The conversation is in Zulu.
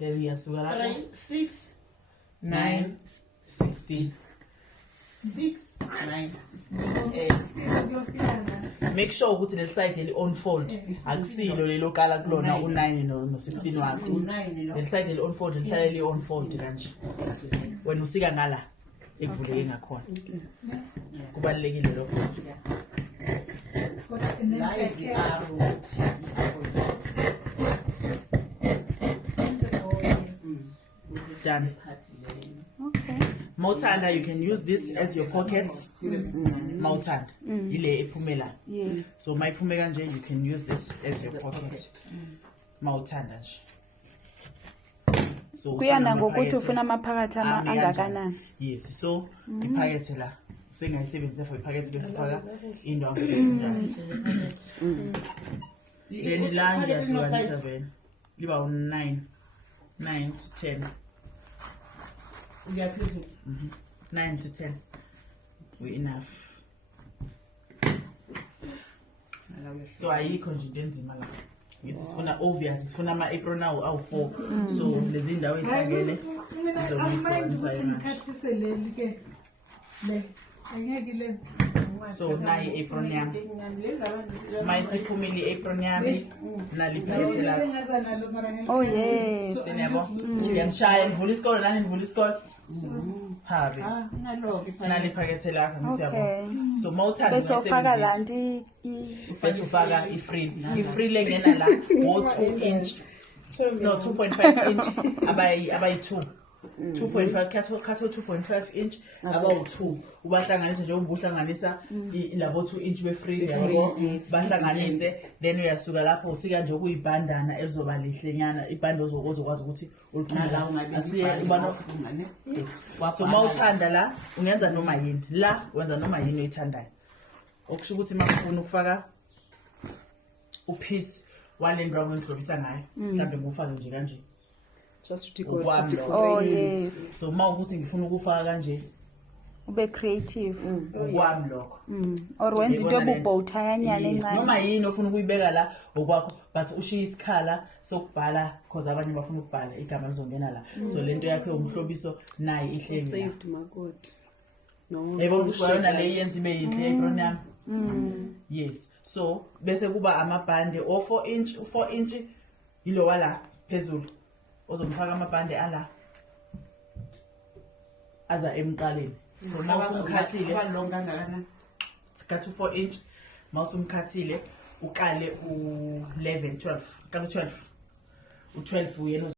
then uyasuka lapho 3 6 9 16 6 9 16. make sure ukuthi leli side eli unfold akusilo lelo kala kulona u9 no16 wakho leli side eli unfold lihlala li unfold kanje wena usika ngala ekuvuleke ngakhona kubalekile lokho done. Okay. Mawuthanda, you can use this as your pockets. Mawuthanda ile ephumela. Yes. So mayiphume kanje, you can use this as your pocket. Mawuthanda nje. So Kuyanda ngokuthi ufuna amaphakathi angakanani. Yes, so iphakethe la usengayisebenzisa for iphakethe bese ufaka indwangu. Then la ngiyahlukanisa vele. Liba u9 to 10. 9 to 10. We enough. So ayikho nje into enzima la. Ngithi sifuna obvious, sifuna ama apron nawo awu4. So lezi ndawo ehlangene so nayi apron yami. Mayisiphumile apron yami naliphakethe la. Oh yes. Sinebo. Ngiyashaya ngivula isikole nani ngivula isikole. Habe. Naliphakethe la ngithi yabo. So mawuthanda bese ufaka lanti bese ufaka i-free lengena la 2 inch. No 2.5 inch abayi 2. 2.5 katho 2.5 inch about 2 ubahlanganisa nje ubuhlanganisa labo 2 inch be free yabo bahlanganise then uyasuka lapho usika nje okuyibandana elizoba lihlenyana ibhande ozokwazi ukuthi ulikhipha asiye ubana yes. So mawuthanda la ungenza noma yini la wenza noma yini oyithandayo okusho ukuthi makufuna ukufaka upiece walendra ngihlobisa ngayo mhlambe ngufake nje kanje just to go oh yes. So mawukuthi ngifuna ukufaka kanje ube creative okwami lokho or wenza into yobubow-tie yanyana encane noma yini ofuna ukuyibeka la okwakho but ushiya isikhala sokubhala because abanye bafuna ukubhala igama lizongena la so lento yakho yomhlobiso nayi ihleli saved my god no yebo kushona le yenza ibe yinhle apron yami yes. So bese kuba amabhande o 4 inch yilo wala phezulu ozomfaka amabhande ala aza emqaleni. So mawusumkhathile sikhathu 4 inch mawusumkhathile uqale u11 12 kale 12 u12 uyena